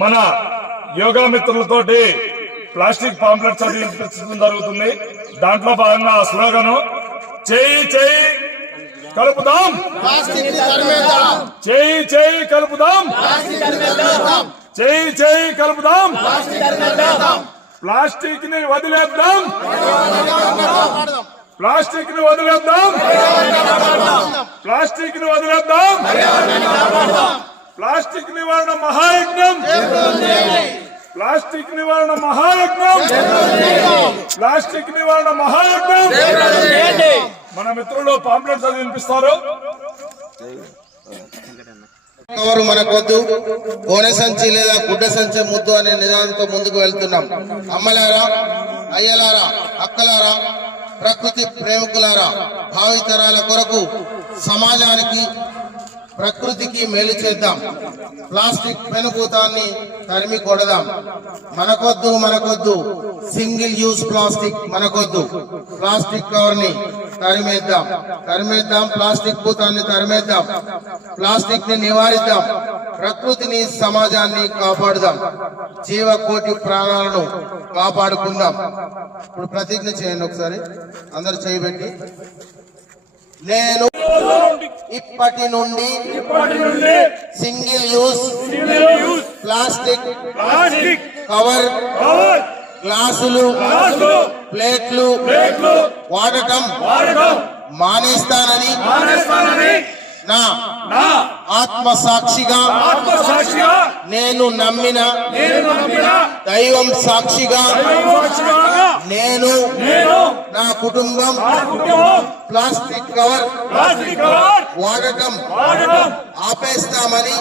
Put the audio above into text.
మన yoga మిత్రులతోటి plastic pamphlets అది ఇప్పించడం జరుగుతుంది. దాంట్లో భాగంగా ఆ స్లోగను చేయి చేయి కలుపుదాం, చేయి చేయి కలుపుదాం, చేయి చేయి కలుపుదాం, ప్లాస్టిక్ ని వదిలేద్దాం, ప్లాస్టిక్ ని వదిలేద్దాం, ప్లాస్టిక్ ని వదిలేద్దాం, ప్లాస్టిక్ నివారణ మహాయజ్ఞం, ప్లాస్టిక్ నివారణ మహాయజ్ఞం, ప్లాస్టిక్ నివారణ మహాయజ్ఞం. మన మిత్రులు పాంప్లెట్స్ అది వినిపిస్తారు. కవరు మనకొద్దు, గోనె సంచి లేదా గుడ్డ సంచి ముద్దు అనే నిదానంతో ముందుకు వెళ్తున్నాం. అమ్మలారా, అయ్యలారా, అక్కలారా, ప్రకృతి ప్రేమికులారా, భావితరాల కొరకు సమాజానికి ప్రకృతికి మేలు చేద్దాం. ప్లాస్టిక్ పెనుభూతాన్ని తరిమి కొడదాం. మనకొద్దు మనకొద్దు సింగిల్ యూజ్ ప్లాస్టిక్ మనకొద్దు. ప్లాస్టిక్ కవర్ ని తరిమేద్దాం, తరిమేద్దాం. ప్లాస్టిక్ భూతాన్ని తరిమేద్దాం. ప్లాస్టిక్ ని నివారిద్దాం. ప్రకృతిని సమాజాన్ని కాపాడుదాం. జీవకోటి ప్రాణాలను కాపాడుకుందాం. ఇప్పుడు ప్రతిజ్ఞ చేయండి ఒకసారి, అందరు చేయబెట్టి. నేను ఇప్పటి నుండి సింగిల్ యూజ్ ప్లాస్టిక్ కవర్, గ్లాసులు, ప్లేట్లు వాడటం మానేస్తానని నా ఆత్మసాక్షిగా, నేను నమ్మిన దైవం సాక్షిగా, నేను నా కుటుంబం ప్లాస్టిక్ కవర్ వాడటం ఆపేస్తామని